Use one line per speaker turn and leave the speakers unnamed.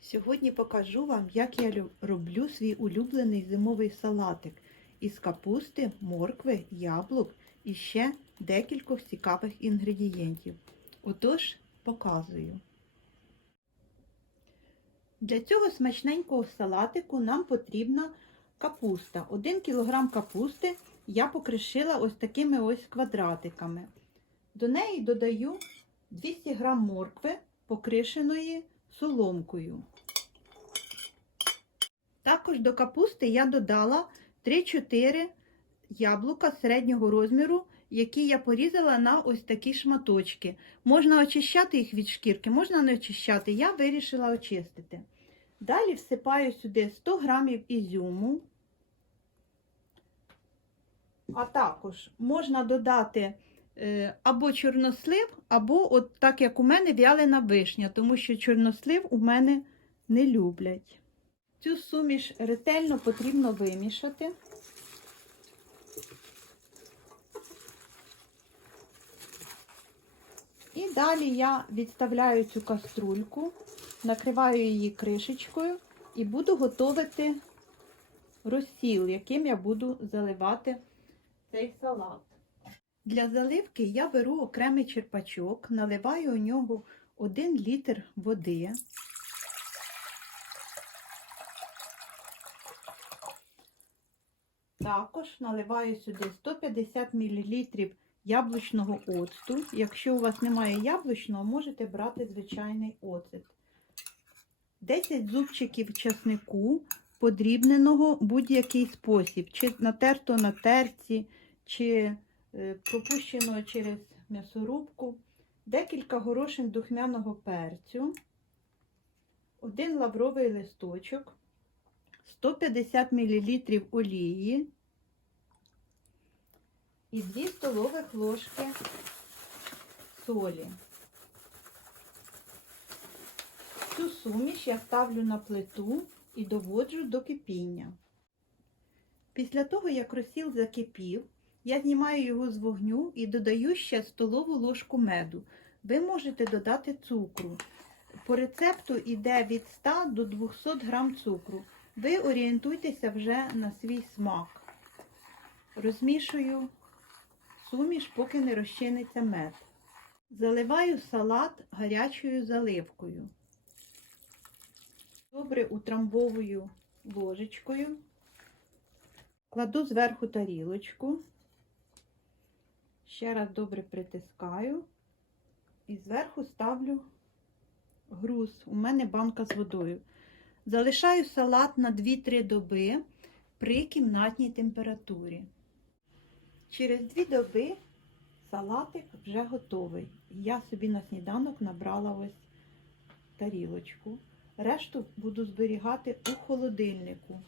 Сьогодні покажу вам, як я роблю свій улюблений зимовий салатик із капусти, моркви, яблук і ще декількох цікавих інгредієнтів. Отож, показую. Для цього смачненького салатику нам потрібна капуста. 1 кг капусти я покришила ось такими ось квадратиками. До неї додаю 200 г моркви, покришеної соломкою. Також до капусти я додала 3-4 яблука середнього розміру, які я порізала на ось такі шматочки. Можна очищати їх від шкірки, можна не очищати. Я вирішила очистити. Далі всипаю сюди 100 грамів ізюму. А також можна додати або чорнослив, або, от так як у мене, вялена вишня, тому що чорнослив у мене не люблять. Цю суміш ретельно потрібно вимішати. І далі я відставляю цю каструльку, накриваю її кришечкою і буду готувати розсіл, яким я буду заливати цей салат. Для заливки я беру окремий черпачок, наливаю у нього 1 літр води. Також наливаю сюди 150 мл яблучного оцту. Якщо у вас немає яблучного, можете брати звичайний оцет. 10 зубчиків часнику, подрібненого будь-який спосіб, чи натерто на терці, чи пропущено через м'ясорубку, декілька горошин духмяного перцю, один лавровий листочок, 150 мл олії і 2 столових ложки солі. Цю суміш я ставлю на плиту і доводжу до кипіння. Після того, як розсіл закипів, я знімаю його з вогню і додаю ще столову ложку меду. Ви можете додати цукру. По рецепту йде від 100 до 200 грам цукру. Ви орієнтуйтеся вже на свій смак. Розмішую суміш, поки не розчиниться мед. Заливаю салат гарячою заливкою. Добре утрамбовую ложечкою. Кладу зверху тарілочку. Ще раз добре притискаю. І зверху ставлю груз. У мене банка з водою. Залишаю салат на 2-3 доби при кімнатній температурі. Через 2 доби салатик вже готовий. Я собі на сніданок набрала ось тарілочку. Решту буду зберігати у холодильнику.